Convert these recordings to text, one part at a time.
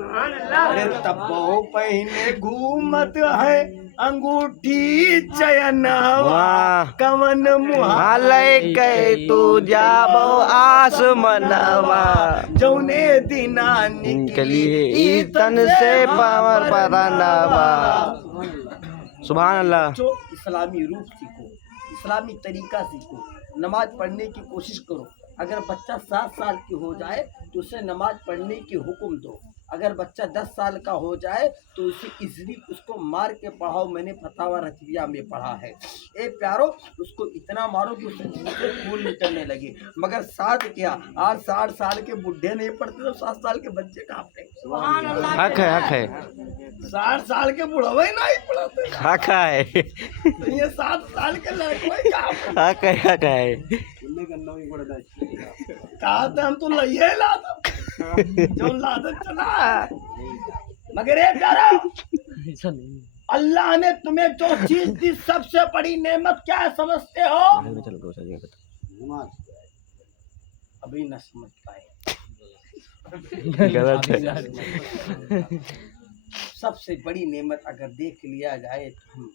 अरे तब्बो पहने घूमत है अंगूठी चयनवा कवन मुहालय के तू जाबो आसमनवा जौने दिना निकली ई तन से पावर परनवा। सुभान अल्लाह। जो इस्लामी रूप सीखो, इस्लामी तरीका सीखो, नमाज पढ़ने की कोशिश करो। अगर बच्चा 7 साल की हो जाए तो उसे नमाज पढ़ने की हुक्म दो। अगर बच्चा 10 साल का हो जाए तो उसे इजली उसको मार के पढ़ाओ। मैंने फतावा रतविया में पढ़ा है। ए प्यारो, उसको इतना मारो कि उससे खून निकलने लगे। मगर साथ क्या, आज 60 साल के बुढ़े नहीं पढ़ते तो 7 साल के बच्चे कहाँ पढ़े? हक है, हक है। 60 साल के बुढ़वा ही नहीं पढ़ाते। हक है। तो ये 7 साल के लड़के हक है, हक है। कहा था हम तो लइए लाद जो लादत चला है। मगर ये प्यारा, अल्लाह ने तुम्हें जो चीज दी सबसे बड़ी नेमत क्या है समझते हो? अभी न समझ पाए। गलत है। सबसे बड़ी नेमत अगर देख लिया जाए तो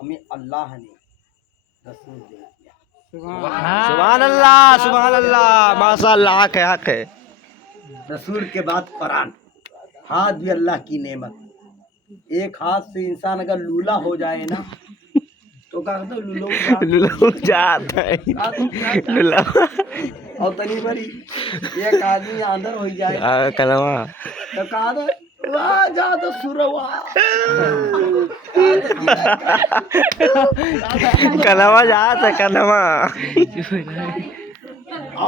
हमें अल्लाह ने रसूल दे दिया। सुभान अल्लाह, सुभान अल्लाह, माशाअल्लाह, हक है, हक है। रसूल के बाद कुरान, हाथ भी अल्लाह की नेमत। एक हाथ से इंसान अगर लूला हो जाए ना तो क्या कहते हैं? लुलू जात है। लुला और तनी बरी एक आदमी अंदर हो जाए कलमा तो कहा था वाह जा तो सुरवा कलमा जात है, कलमा।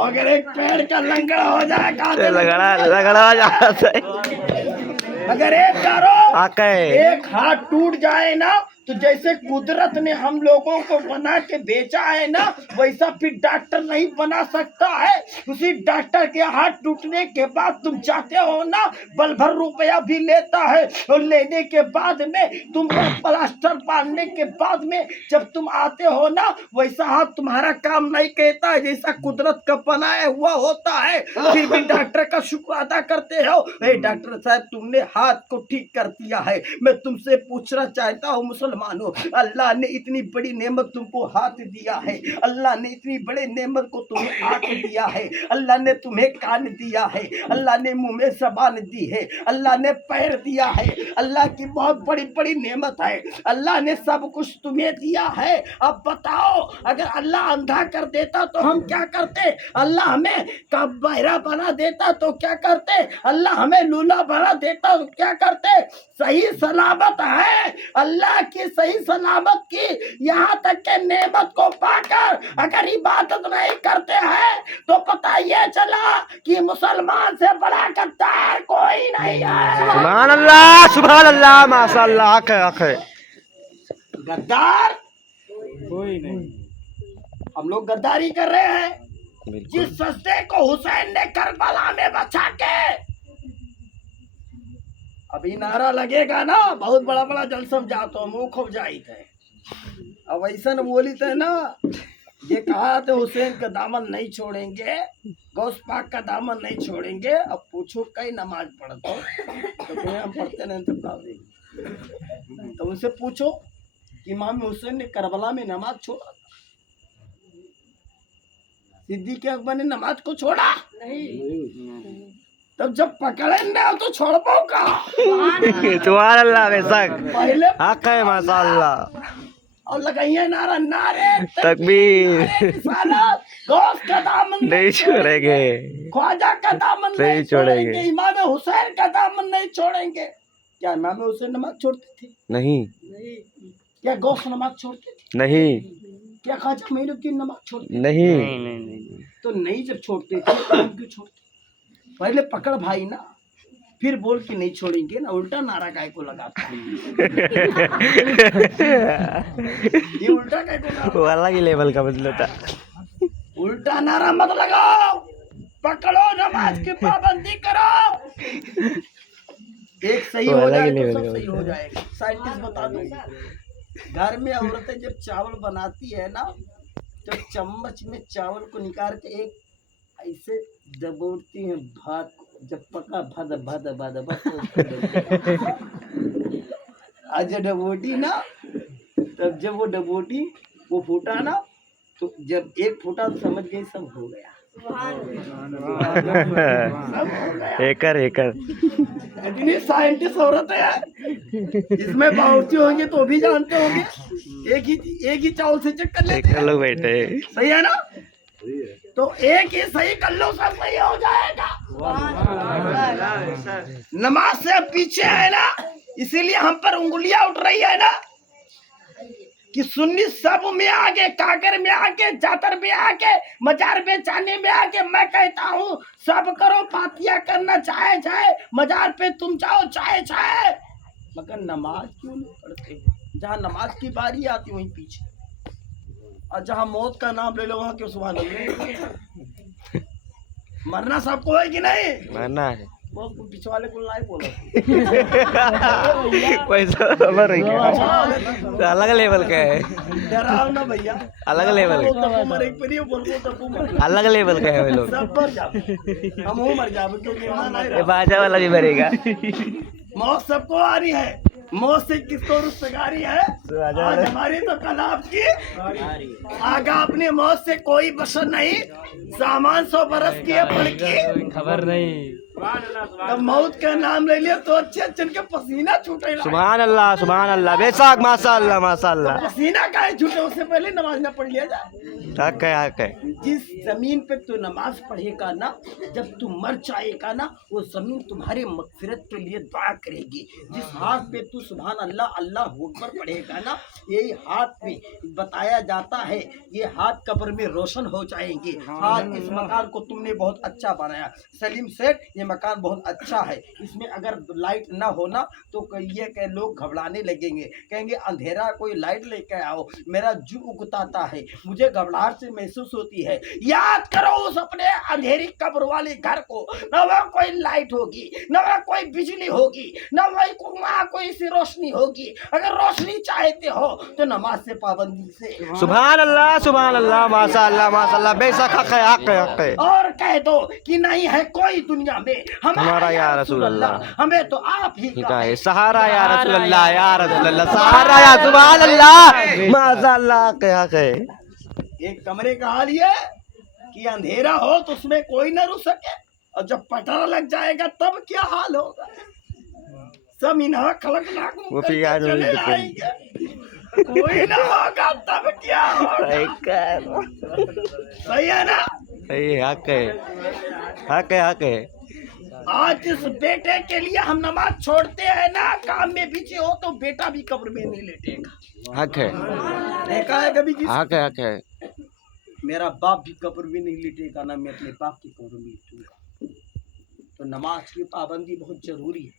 अगर एक पेड़ का लंगड़ा हो जाए कहा लगड़ा लगड़ा जाता है। अगर एक करो हक है। एक हाथ टूट जाए ना तो जैसे कुदरत ने हम लोगों को बना के बेचा है ना, वैसा फिर डॉक्टर नहीं बना सकता है। उसी डॉक्टर के हाथ टूटने के बाद तुम चाहते हो ना, बल भर रुपया भी लेता है और लेने के बाद में तुम प्लास्टर बांधने के बाद में जब तुम आते हो ना, वैसा हाथ तुम्हारा काम नहीं कहता है जैसा कुदरत का बनाया हुआ होता है। फिर भी डॉक्टर का शुक्र अदा करते हो। डॉक्टर साहब, तुमने हाथ को ठीक कर दिया है। मैं तुमसे पूछना चाहता हूँ मुसलमानों, अल्लाह ने इतनी बड़ी नेमत तुमको हाथ दिया है, अल्लाह ने इतनी बड़ी नेमत को तुम्हें आंख दिया है, अल्लाह ने तुम्हें कान दिया है, अल्लाह ने मुंह में जबान दी है, अल्लाह ने पैर दिया है, अल्लाह की बहुत बड़ी बड़ी नेमत है। अल्लाह ने सब कुछ तुम्हें दिया है। अब बताओ, अगर अल्लाह अंधा कर देता तो हम क्या करते? अल्लाह हमें कब बहरा बना देता तो क्या करते? अल्लाह हमें लूला बना देता तो क्या करते? सही सलामत है अल्लाह की, सही सलामत की, यहाँ तक के नेमत को पाकर अगर इबादत नहीं करते हैं तो पता ये चला कि मुसलमान से बड़ा गद्दार कोई नहीं है। सुभान अल्लाह, सुभान अल्लाह, माशाअल्लाह, हक है, हक है। गद्दार कोई नहीं। हम लोग गद्दारी कर रहे हैं। जिस सस्ते को हुसैन ने करबला में बचा के, अभी नारा लगेगा ना, बहुत बड़ा बड़ा जलसम जातो मुंह खूब जाई थे। अब ऐसा न बोली थे ना, ये कहा थे हुसैन का दामन नहीं छोड़ेंगे, गौस पाक का दामन नहीं छोड़ेंगे। अब पूछो कई नमाज पढ़ते तो हम पढ़ते नहीं तो उनसे पूछो कि इमाम हुसैन ने करबला में नमाज छोड़ा, सिद्दीक़ अकबर ने नमाज को छोड़ा नहीं। तब जब पकड़ेंगे तो छोड़ पाऊंगा। सुभान अल्लाह, बेशक पहले हक है, माशाअल्लाह। और लगाइए नारा, नारे तकबीर। गौस का दामन नहीं छोड़ेंगे, ख्वाजा का दामन नहीं छोड़ेंगे, इमाम हुसैन का दामन नहीं छोड़ेंगे। क्या इमाम हुसैन नमाज छोड़ते थे? नहीं। क्या गौस नमाज छोड़ते थे? नहीं। क्या ख्वाजा मोइनुद्दीन नमाज छोड़ते? नहीं। तो नहीं जब छोड़ते थे तो हम क्यों छोड़ते? पहले पकड़ भाई ना, फिर बोल के नहीं छोड़ेंगे ना, उल्टा नारा काय को लगाता है। ये उल्टा काय को वो अलग ही लेवल का मतलब था। उल्टा नारा मत लगाओ, पकड़ो, नमाज की पाबंदी करो। एक सही हो जाए तो सब सही हो जाएगा। साइंटिस्ट बता दो, घर में औरतें जब चावल बनाती है ना, तो चम्मच में चावल को निकाल के एक ऐसे दबोचती हैं भात को, जब पका भद भद भद आज जब डबोटी ना, तब जब वो डबोटी वो फूटा ना, तो जब एक फूटा तो समझ गई सब हो गया। हेकर हेकर इतनी साइंटिस्ट औरत है यार, इसमें बावर्ची होंगे तो भी जानते होंगे एक ही चावल से चेक कर लेते हेकर लोग बैठे। सही है ना? तो एक ही सही कर लो सब सही हो जाएगा। नमाज से पीछे है ना, इसीलिए हम पर उंगलियां उठ रही है ना कि सुन्नी सब में आके, काकर में आके, जातर में आके, मजार बेचाने में आके मैं कहता हूँ सब करो, फातिया करना चाहे चाहे, मजार पे तुम जाओ चाहे चाहे, मगर नमाज क्यों नहीं पढ़ते? जहाँ नमाज की बारी आती वहीं पीछे, और जहाँ मौत का नाम ले लो वहाँ क्यों सुभान अल्लाह? मरना सबको है कि नहीं? मरना है। वो पीछे वाले को नहीं बोला पैसा खबर है क्या? तो अलग लेवल का है, डराओ ना भैया, अलग लेवल वो तब्बू मरे पर ये बोल तब्बू मरे, अलग लेवल का है वे लोग। सब मर जाओ, हम वो मर जाओ क्योंकि ईमान नहीं ये रहा। बाजा वाला भी मरेगा। मौत सबको आ रही है, मौत से किसको रुस्तगारी है? आज हमारी तो कल आपकी, आगा अपनी मौत से कोई बशर नहीं, सामान 100 बरस की है पढ़ की खबर नहीं। तब मौत का नाम ले लिया तो अच्छे अच्छे के पसीना छूटे, सुभान अल्लाह बेशक माशाअल्लाह माशाअल्लाह। पसीना काहे छूटे? उससे पहले नमाज ना पढ़ लिया जाए। हक है हक है। जिस जमीन पे तू नमाज पढ़ेगा ना, जब तू मर जाएगा ना, वो जमीन तुम्हारे मगफिरत के लिए दुआ करेगी। जिस हाथ पे तू सुभान अल्लाह अल्लाह अकबर पढ़ेगा ना, यही हाथ में बताया जाता है ये हाथ कब्र में रोशन हो जाएंगे। आज इस मकान को तुमने बहुत अच्छा बनाया सलीम सेठ, ये मकान बहुत अच्छा है, इसमें अगर लाइट ना होना तो ये के लोग घबराने लगेंगे, कहेंगे अंधेरा कोई लाइट लेकर आओ, मेरा जू उगताता है, मुझे घबराहट से महसूस होती है। याद करो उस अपने अंधेरी कब्र वाले घर को, न वहाँ कोई लाइट होगी, न वहाँ कोई बिजली होगी, न वहाँ कोई सी रोशनी होगी। अगर रोशनी चाहते हो तो नमाज से पाबंदी से सुभान अल्लाह माशाअल्लाह बेशक हक है। और कह दो कि नहीं है कोई दुनिया में हमारा या रसूल अल्लाह, हमें तो आप ही का है सहारा या रसूल अल्लाह, या रसूल अल्लाह सहारा या सुभान अल्लाह माशाअल्लाह हक है। एक कमरे का हाल ये कि अंधेरा हो तो उसमें कोई न रुक सके, और जब पटारा लग जाएगा तब क्या हाल होगा? सब इन्हा खलक वो फिर यार चले आएंगे, कोई ना होगा तब क्या होगा? सही है ना? सही हक है। आज इस बेटे के लिए हम नमाज छोड़ते हैं ना, काम में बिजी हो तो बेटा भी कब्र में नहीं लेटेगा। हक है देखा है कभी किसी? हक है। मेरा बाप भी कब्र में नहीं लेटेगा ना मैं अपने बाप की कब्र में लेटूंगा। तो नमाज की पाबंदी बहुत जरूरी है।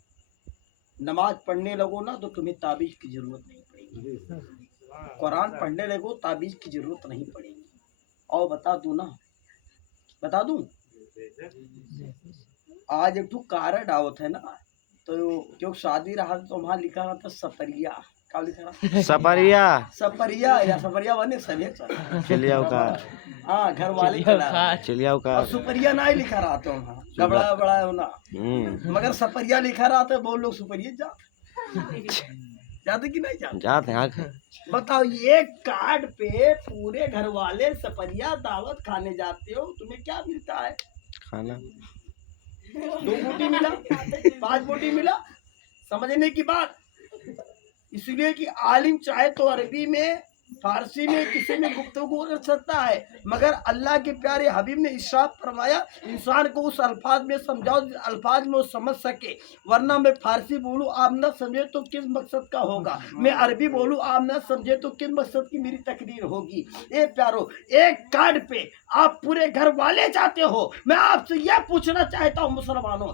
नमाज पढ़ने लगो ना तो तुम्हें ताबीज की जरूरत नहीं पड़ेगी, कुरान पढ़ने लगो ताबीज की जरूरत नहीं पड़ेगी। और बता दूं आज एक कार्ड आवत है ना, तो क्यों शादी रहा तो वहाँ लिखा रहा था सपरिया, क्या लिखा रहा? सपरिया या सपरिया बने सभी चलिया का, हाँ घर वाले चलिया का, और सुपरिया नहीं लिखा रहा था वहाँ, घबरा बड़ा होना, मगर सपरिया लिखा रहा था। बहुत लोग सुपरिया जाते कि नहीं जाते हैं। बताओ ये कार्ड पे पूरे घर वाले सपरिया दावत खाने जाते हो, तुम्हें क्या मिलता है? खाना 2 बोटी मिला, 5 बोटी मिला, समझने की बात। इसलिए कि आलिम चाहे तो अरबी में, फारसी में, किसी में गुफ्तगू कर सकता है, मगर अल्लाह के प्यारे हबीब ने इरशाद फरमाया इंसान को उस अल्फाज में समझाओ जिस अल्फाज में वो समझ सके, वरना मैं फारसी बोलूँ आप न समझे तो किस मकसद का होगा, मैं अरबी बोलूँ आप न समझे तो किस मकसद की मेरी तकरीर होगी। ए प्यारो, एक कार्ड पे आप पूरे घर वाले जाते हो। मैं आपसे यह पूछना चाहता हूँ मुसलमानों,